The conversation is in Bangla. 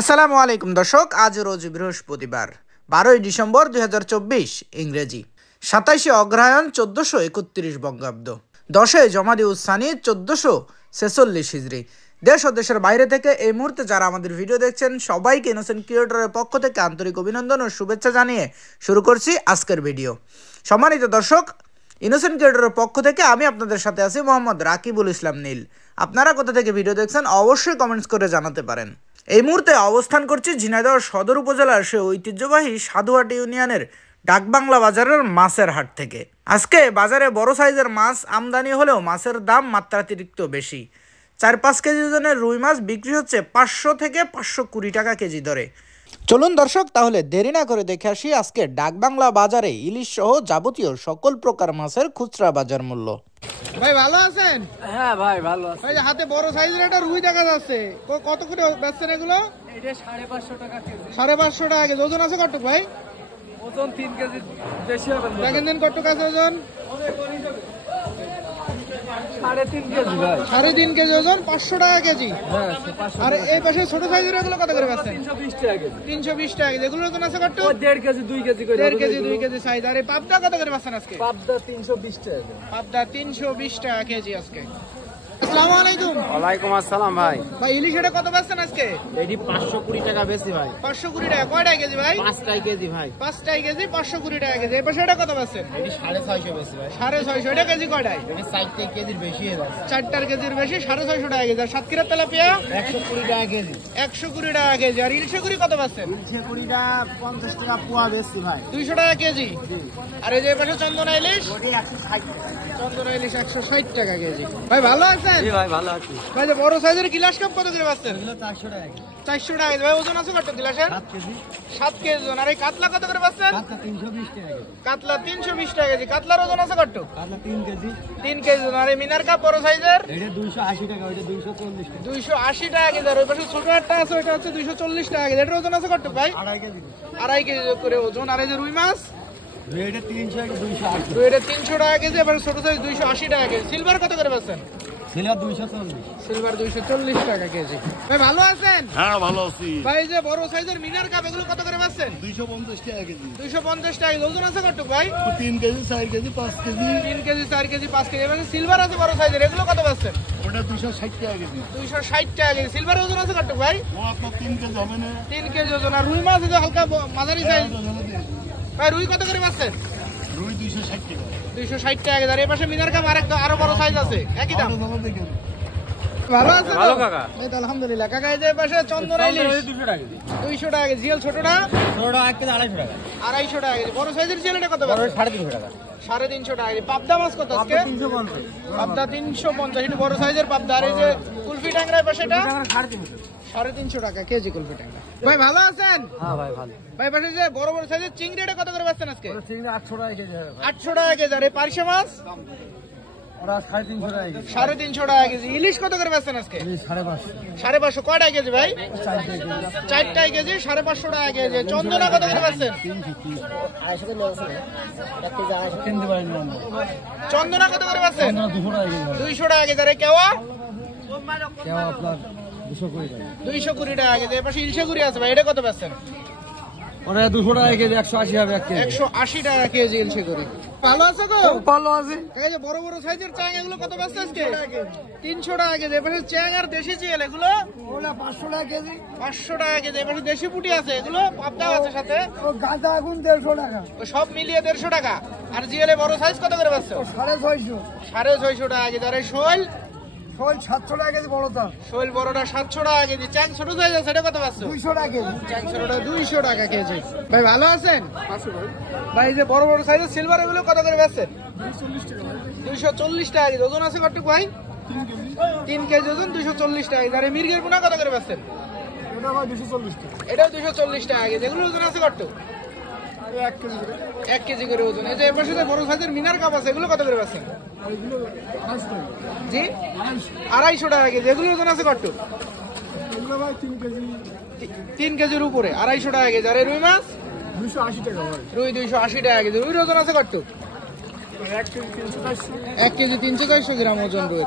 আসসালামু আলাইকুম দর্শক, আজ রোজ বৃহস্পতিবার 12 ডিসেম্বর 2024 ইংরেজি, 27 অগ্রহায়ণ 1431 বঙ্গাব্দ, 10 জমাদি উসানি 1446 হিজরি। দেশ ও দেশের বাইরে থেকে এই মুহূর্তে যারা আমাদের ভিডিও দেখছেন সবাইকে ইনোসেন্ট ক্রিয়েটরের পক্ষ থেকে আন্তরিক অভিনন্দন ও শুভেচ্ছা জানিয়ে শুরু করছি আজকের ভিডিও। সম্মানিত দর্শক, ইনোসেন্ট ক্রিয়েটরের পক্ষ থেকে আমি আপনাদের সাথে আছি মোহাম্মদ রাকিবুল ইসলাম নীল। আপনারা কোথা থেকে ভিডিও দেখছেন অবশ্যই কমেন্টস করে জানাতে পারেন। এই মুহূর্তে অবস্থান করছি ঝিনাইদহ সদর উপজেলার সে ঐতিহ্যবাহী সাধুহাট ইউনিয়নের ডাকবাংলা বাজারের মাছের হাট থেকে। আজকে বাজারে বড় সাইজের মাছ আমদানি হলেও মাছের দাম মাত্রাতিরিক্ত বেশি। 4-5 কেজি ওজনের রুই মাছ বিক্রি হচ্ছে 500 থেকে 520 টাকা কেজি দরে। চলুন দর্শক, তাহলে দেরি না করে দেখে আসি আজকে ডাকবাংলা বাজারে ইলিশ সহ যাবতীয় সকল প্রকার মাছের খুচরা বাজার মূল্য। ভাই ভালো আছেন? হ্যাঁ ভাই ভালো আছে। ভাই হাতে বড় সাইজের একটা রুই দেখা যাচ্ছে, কত করে বেচছেন এগুলো? এটা 550 টাকা কেজি। 550 টাকা কেজি। ওজন আছে কত ভাই? ওজন 3 কেজি বেশি হবে। দেখেন দিন কত আছে ওজন? 3.5 কেজি ভাই। 3.5 কেজি ওজন, 500 টাকা কেজি। হ্যাঁ 500। আর এই পাশে ছোট সাইজের এগুলো কত করে বেচছেন? 320 টাকা কেজি। 320 টাকা কেজি। এগুলোর ওজন আছে কত? 1.5 কেজি 2 কেজি করে। 1.5 কেজি 2 কেজি সাইজ। আর এই পাবদা কত করে বেচছেন আজকে? পাবদা 320 টাকা কেজি। পাবদা 320 টাকা কেজি আজকে। আসসালামু আলাইকুম। ওয়ালাইকুম আসসালাম ভাই। ভাই ইলিশ এটা কত বেচছেন আজকে? এডি 520 টাকা বেশি ভাই। 520 টাকা। কয়টা কেজি ভাই? 5টা কেজি ভাই। 5টা কেজি 520 টাকা কেজি। এই পাশে এটা কত বেচছেন? এডি 650 বেশি ভাই। 650। এটা কেজি কয়টায়? এডি 4টা কেজির বেশি হয়ে যাচ্ছে। 4টার কেজির বেশি, 650 টাকা কেজি। আর সাতক্ষীরার তেলাপিয়া 120 টাকা কেজি। 120 টাকা কেজি। আর ইলিশে কুড়ি কত পাচ্ছেন? 120টা 50 টাকা পোয়া বেশি ভাই। 200 টাকা কেজি। আর এই যে পাশে চন্দনা ইলিশ, ওটি 160 টাকা। চন্দনা ইলিশ 160 টাকা কেজি। ভাই ভালো আছেন? জি ভাই ভালো আছি। ভাই যে বড় সাইজের গ্লাস কাপ কত করে পাচ্ছেন? এগুলো 400 টাকা কেজি। 400 টাকা কেজি। ভাই ওজন আছে কত গ্লাসের? 7 কেজি। 7 কেজি ওজন। আর এই কাতলা কত করে পাচ্ছেন? কাতলা 320 টাকা কেজি। কাতলা 320 টাকা কেজি। কাতলার ওজন আছে কত? কাতলা 3 কেজি। 3 কেজি ওজন। আর এই মিনার কাপ বড় সাইজের এটা 280 টাকা, ওইটা 240 টাকা। 280 টাকা কেজি। আর ওই পাশে ছোট একটা আছে, ওটা হচ্ছে 240 টাকা কেজি। এটার ওজন আছে কত ভাই? 2.5 কেজি। 2.5 কেজি করে ওজন। আর এই যে রুই মাছ, এটা 300, এটা 280। তো এটা 300 টাকা কেজি। এবার ছোট সাইজ 280 টাকা কেজি। সিলভার কত করে পাচ্ছেন? সিলভার 240। সিলভার 240 টাকা কেজি। ভাই ভালো আছেন? হ্যাঁ ভালো আছি। ভাই যে বড় সাইজের মিনার কাপ এগুলো কত করে পাচ্ছেন? 250 টাকা কেজি। 250 টাকা কেজি। ওজন আছে কত ভাই? 3 KG 4 KG 5 KG. 3 KG 4 KG 5 KG. এবার সিলভার আছে বড় সাইজের, এগুলো কত পাচ্ছেন? ওটা 260 টাকা কেজি। 260 টাকা কেজি। সিলভার ওজন আছে কত ভাই? ও আপনার 3 কেজি হবে না। 3 কেজি ওজন। আর রুই মাছ এই যে হালকা মাঝারি সাইজ, ভাই রুই কত করে পাচ্ছেন? রুই 260 টাকা। 260 টাকা কেজি। আর এই পাশে মিনার কাপ আরো বড় সাইজ আছে, একই দাম। দেখেন ভালো আছে? ভালো কাকা। এই তো আলহামদুলিল্লাহ। কাকা এই যে পাশে চন্দনা ইলিশ 200 টাকা কেজি। 200 টাকা কেজি। জিএল ছোটটা ছোটটা 1 কেজি 250 টাকা। 250 টাকা কেজি। বড় সাইজের জিএল এটা কত বড় পাচ্ছেন? 350 টাকা। 350 টাকা কেজি। পাবদা মাছ কত আজকে? 350। পাবদা 350। এটা বড় সাইজের পাবদা। আর এই যে কুলফি ট্যাংরা পাশে এটা 350। 350 টাকা কেজি কুলফি ট্যাংরা। ভাই ভালো আছেন? হ্যাঁ ভাই ভালো। ভাই পাশে যে বড় বড় সাইজের চিংড়ি এটা কত করে বেচছেন আজকে? ওটা চিংড়ি 800 টাকা কেজি হবে ভাই। 800 টাকা কেজি। আর এই পার্শে মাছ ওটা 350 টাকা কেজি। 350 টাকা কেজি। ইলিশ কত করে বেচছেন আজকে? এই 550। 550। কয়টা কেজি ভাই? 4 কেজি। 4টা কেজি 550 টাকা কেজি। চন্দনা কত করে বেচছেন? 350। 250 করে নেওয়া আছে। 1 কেজি 250 কিনতে পারেন না। চন্দনা কত করে বেচছেন? 200 টাকা কেজি। 200 টাকা কেজি। আর এই কেওয়া কেউ আপনার 200 করে দেন। 220 টাকা কেজি। এর পাশে ইলশে গুড়ি আছে ভাই, এটা কত বেচছেন? ওটা 200 টাকা কেজি, 180 হবে 1 কেজি। 180 টাকা কেজি ইলশে গুড়ি। ভালো আছে গো? ভালো আছে। এই যে বড় বড় সাইজের চাং এগুলো কত বেচছেন আজকে? 300 টাকা কেজি। এর পাশে চ্যাং আর দেশি চিল এগুলো ওটা 500 টাকা কেজি। 500 টাকা কেজি। এর পাশে দেশি পুঁটি আছে, এগুলো পাবদাও আছে সাথে, ও গাঁদা আগুন 150 টাকা। ও সব মিলিয়ে 150 টাকা। আর জিএল বড় সাইজ কত করে বেচছেন? 650। 650 টাকা কেজি। আর এই শোল, শোল 700 টাকা কেজি বড়টা। শোল বড়টা 700 টাকা কেজি। চ্যাং ছোট সাইজ আছে, এটা কত বেচছেন? 200 টাকা কেজি। চ্যাং ছোটটা 200 টাকা কেজি। ভাই ভালো আছেন? ভাই এই যে বড় বড় সাইজের সিলভার এগুলো কত করে বেচছেন? 240 টাকা কেজি। ওজন আছে কতটুকু ভাই? 3 কেজি ওজন, 240 টাকা কেজি। আর এই মির্গের পোনা কত করে বেচছেন? এটা ভাই 240 টাকা। এটাও 240 টাকা কেজি। এগুলো ওজন আছে কত? 1 কেজি করে। 1 কেজি করে ওজন। এই যে এর পাশে যে বড় সাইজের মিনার কাপ আছে, এগুলো কত করে বেচছেন? আর এগুলো 5 টাকা। জি 250 টাকা কেজি। এগুলো ওজন আছে কত? এগুলো ভাই 3 কেজি। 3 কেজির উপরে 250 টাকা কেজি। আর এই রুই মাছ 280 টাকা ভাই। রুই 280 টাকা কেজি। রুইর ওজন আছে কত? 1 কেজি 300 400। 1 কেজি 300-400 গ্রাম ওজন রুই।